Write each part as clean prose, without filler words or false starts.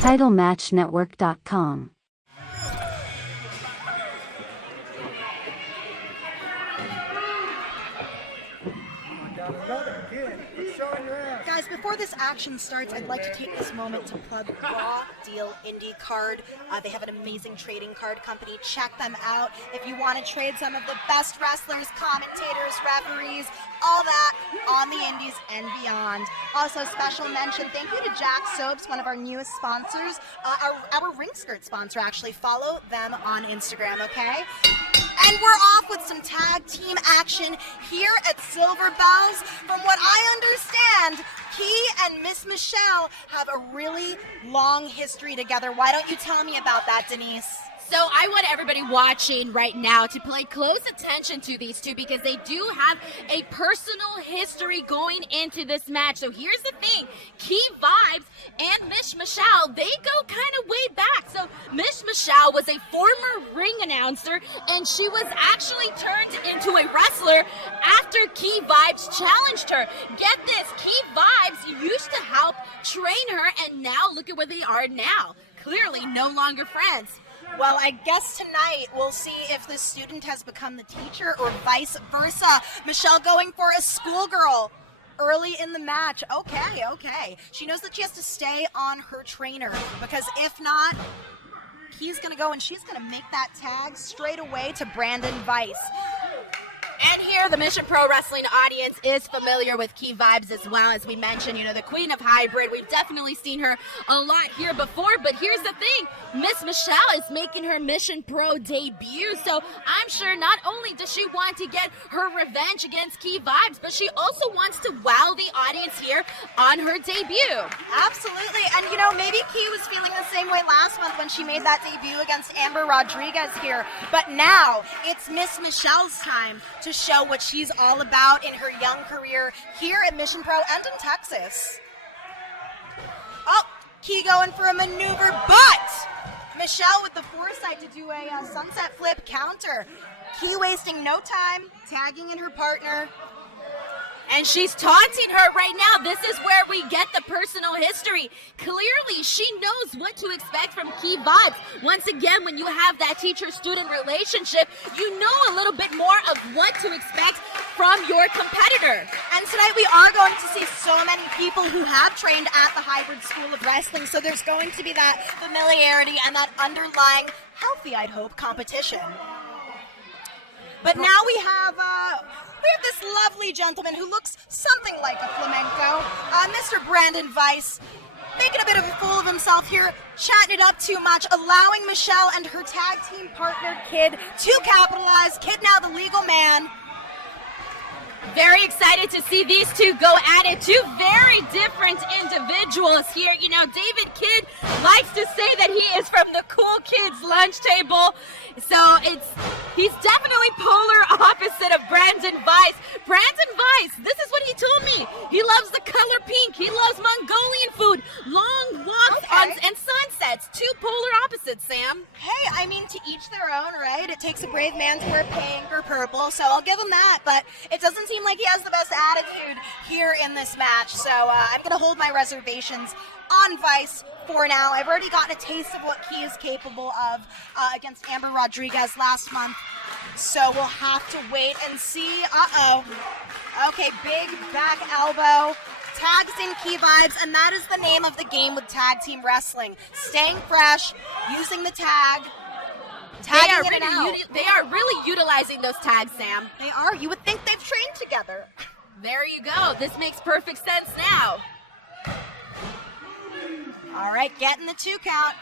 TitleMatchNetwork.com. Guys, before this action starts, I'd like to take this moment to plug Raw Deal Indie Card. They have an amazing trading card company. Check them out if you want to trade some of the best wrestlers, commentators, referees, all that on the indies and beyond. Also, special mention, thank you to Jack Soaps, one of our newest sponsors, our ring skirt sponsor, actually. Follow them on Instagram, okay? And we're off with some tag team action here at Silver Bells. From what I understand, Key and Miss Michelle have a really long history together. Why don't you tell me about that, Denise? So I want everybody watching right now to pay close attention to these two because they do have a personal history going into this match. So here's the thing, Key Vibez and Miss Michelle, they go kind of way back. So Miss Michelle was a former ring announcer and she was actually turned into a wrestler after Key Vibez challenged her. Get this, Key Vibez used to help train her and now look at where they are now. Clearly no longer friends. Well, I guess tonight we'll see if the student has become the teacher or vice versa. Michelle going for a schoolgirl early in the match. Okay. She knows that she has to stay on her trainer because if not, he's going to go and she's going to make that tag straight away to Branden Vice. And here, the Mission Pro Wrestling audience is familiar with Key Vibez as well. As we mentioned, you know, the queen of hybrid. We've definitely seen her a lot here before, but here's the thing. Miss Michelle is making her Mission Pro debut, so I'm sure not only does she want to get her revenge against Key Vibez, but she also wants to wow the audience here on her debut. Absolutely, and you know, maybe Key was feeling the same way last month when she made that debut against Amber Rodriguez here, but now it's Miss Michelle's time to show what she's all about in her young career here at Mission Pro and in Texas. Oh, Key going for a maneuver, but Michelle with the foresight to do a sunset flip counter. Key wasting no time, tagging in her partner. And she's taunting her right now. This is where we get the personal history. Clearly, she knows what to expect from Key Vibez. Once again, when you have that teacher-student relationship, you know a little bit more of what to expect from your competitor. And tonight we are going to see so many people who have trained at the Hybrid School of Wrestling, so there's going to be that familiarity and that underlying, healthy, I'd hope, competition. But now we have this lovely gentleman who looks something like a flamenco, Mr. Branden Vice, making a bit of a fool of himself here, chatting it up too much, allowing Michelle and her tag team partner, Kidd, to capitalize. Kidd now the legal man. Very excited to see these two go at it. Two very different individuals here. You know, David Kidd likes to say that he is from the cool kids lunch table. So he's definitely polar opposite of Branden Vice. Branden Vice, this is what he told me. He loves the color pink. He loves Mongolian food, long walks and sunsets. Two polar opposites, Sam. Hey, I mean, to each their own, right? It takes a brave man to wear pink or purple, so I'll give him that. But it doesn't seem like he has the best attitude here in this match. So I'm going to hold my reservations on Vice for now. I've already gotten a taste of what Key is capable of against Amber Rodriguez last month. So we'll have to wait and see. Okay, big back elbow. Tags in Key Vibez, and that is the name of the game with tag team wrestling. Staying fresh, using the tag. They are really utilizing those tags, Sam. They are. You would think they've trained together. There you go. This makes perfect sense now. All right, getting the 2 count.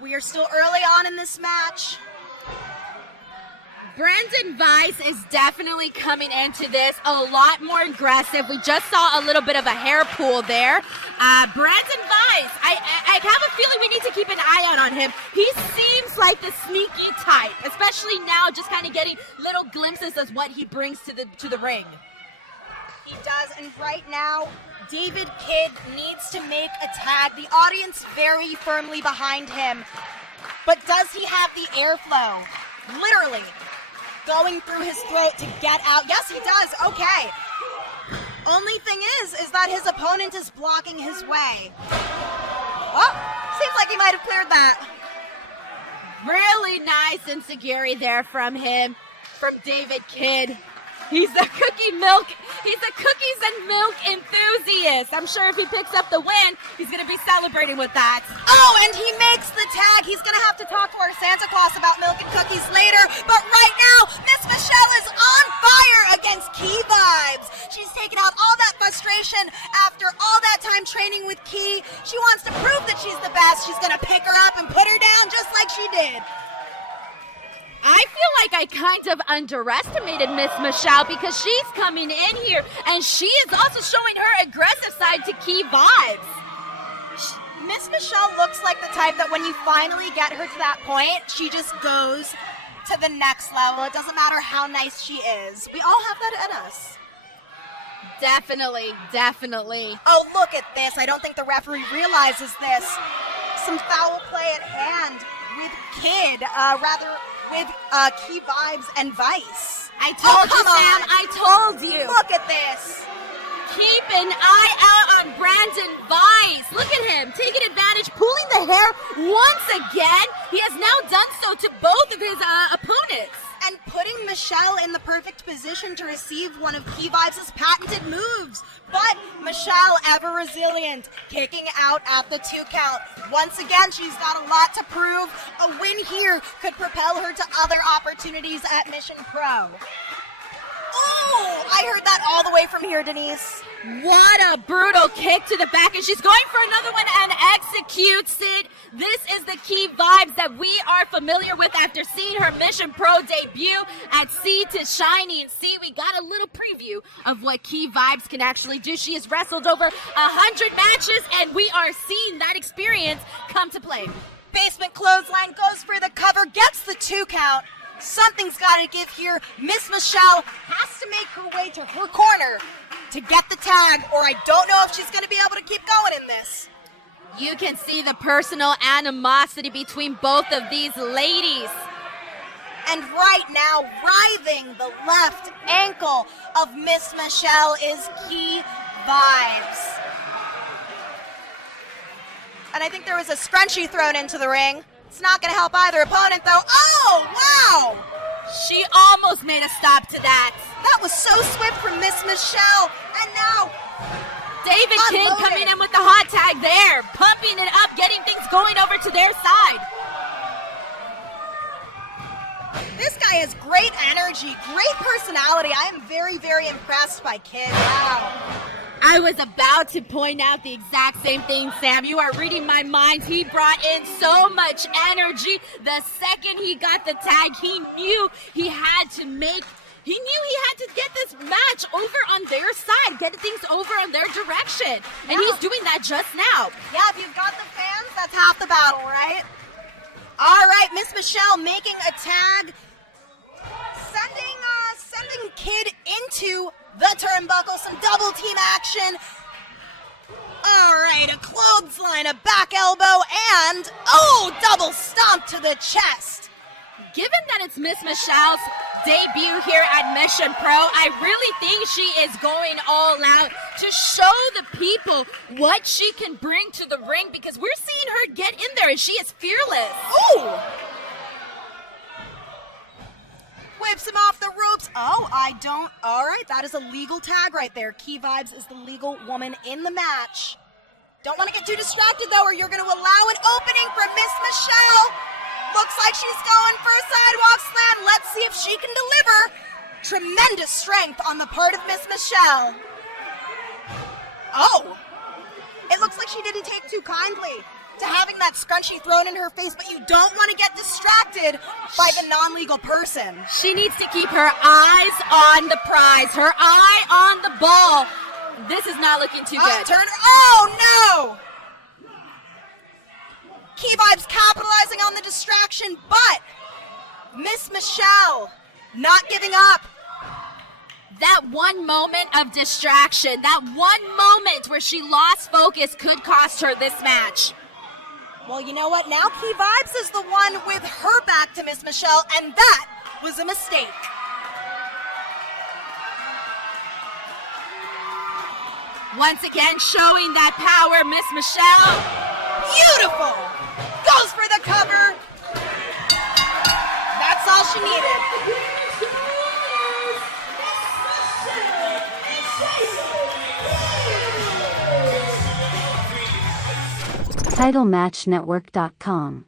We are still early on in this match. Branden Vice is definitely coming into this a lot more aggressive. We just saw a little bit of a hair pull there. Branden Vice, I have a feeling we need to keep an eye out on him. He seems like the sneaky type, especially now just kind of getting little glimpses of what he brings to the ring. He does, and right now, David Kidd needs to make a tag. The audience very firmly behind him. But does he have the airflow? Literally going through his throat to get out. Yes, he does. Okay. Only thing is that his opponent is blocking his way. Oh, seems like might have cleared that. Really nice and sqaure there from him, from David Kidd. He's a cookies and milk enthusiast. I'm sure if he picks up the win, he's going to be celebrating with that. Oh, and he makes the tag. He's going to have to talk to our Santa Claus about milk and cookies later. But right now, Miss Michelle is on fire against Key Vibez. She's taken out all that frustration after all that time training with Key. She wants to prove that she's the best. She's going to pick her up and put her down just like she did. I feel like I kind of underestimated Miss Michelle because she's coming in here and she is also showing her aggressive side to Key Vibez. Miss Michelle looks like the type that when you finally get her to that point, she just goes to the next level. It doesn't matter how nice she is. We all have that in us. Definitely, definitely. Oh, look at this. I don't think the referee realizes this. Some foul play at hand with Kidd, with Key Vibez and Vice. I told you, come Sam. on. I told you. Look at this. Keep an eye out on Branden Vice. Look at him taking advantage, pulling the hair once again. He has now done so to both of his opponents. And putting Michelle in the perfect position to receive one of Key Vibez' patented moves. But Michelle, ever resilient, kicking out at the 2 count. Once again, she's got a lot to prove. A win here could propel her to other opportunities at Mission Pro. Oh, I heard that all the way from here, Denise. What a brutal kick to the back, and she's going for another one and executes it. This is the Key Vibez that we are familiar with after seeing her Mission Pro debut at Sea to Shining Sea. We got a little preview of what Key Vibez can actually do. She has wrestled over 100 matches, and we are seeing that experience come to play. Basement clothesline, goes for the cover, gets the 2 count. Something's got to give here. Miss Michelle has to make her way to her corner to get the tag, or I don't know if she's going to be able to keep going in this. You can see the personal animosity between both of these ladies. And right now, writhing the left ankle of Miss Michelle is Key Vibez. And I think there was a scrunchie thrown into the ring. It's not going to help either opponent, though. Oh, wow! She almost made a stop to that. That was so swift from Miss Michelle. And now, David Kidd coming in with the hot tag there, pumping it up, getting things going over to their side. This guy has great energy, great personality. I am very, very impressed by Kidd. Wow. I was about to point out the exact same thing, Sam. You are reading my mind. He brought in so much energy. The second he got the tag, he knew he had to get this match over on their side, get things over on their direction. And he's doing that just now. Yeah, if you've got the fans, that's half the battle, right? All right, Miss Michelle making a tag, sending Kidd into the turnbuckle, some double team action. All right, a clothesline, a back elbow, and, double stomp to the chest. Given that it's Miss Michelle's debut here at Mission Pro, I really think she is going all out to show the people what she can bring to the ring, because we're seeing her get in there and she is fearless. Ooh! Whips him off the ropes. All right, that is a legal tag right there. Key Vibez is the legal woman in the match. Don't want to get too distracted, though, or you're going to allow an opening for Miss Michelle. Looks like she's going for a sidewalk slam. Let's see if she can deliver. Tremendous strength on the part of Miss Michelle. Oh, it looks like she didn't take too kindly to having that scrunchie thrown in her face, but you don't want to get distracted by the non-legal person. She needs to keep her eyes on the prize, her eye on the ball. This is not looking too good. Oh, no! Key Vibez capitalizing on the distraction, but Miss Michelle not giving up. That one moment of distraction, that one moment where she lost focus could cost her this match. Well, you know what? Now Key Vibez is the one with her back to Miss Michelle, and that was a mistake. Once again, showing that power, Miss Michelle. Beautiful! she needed. TitleMatchNetwork.com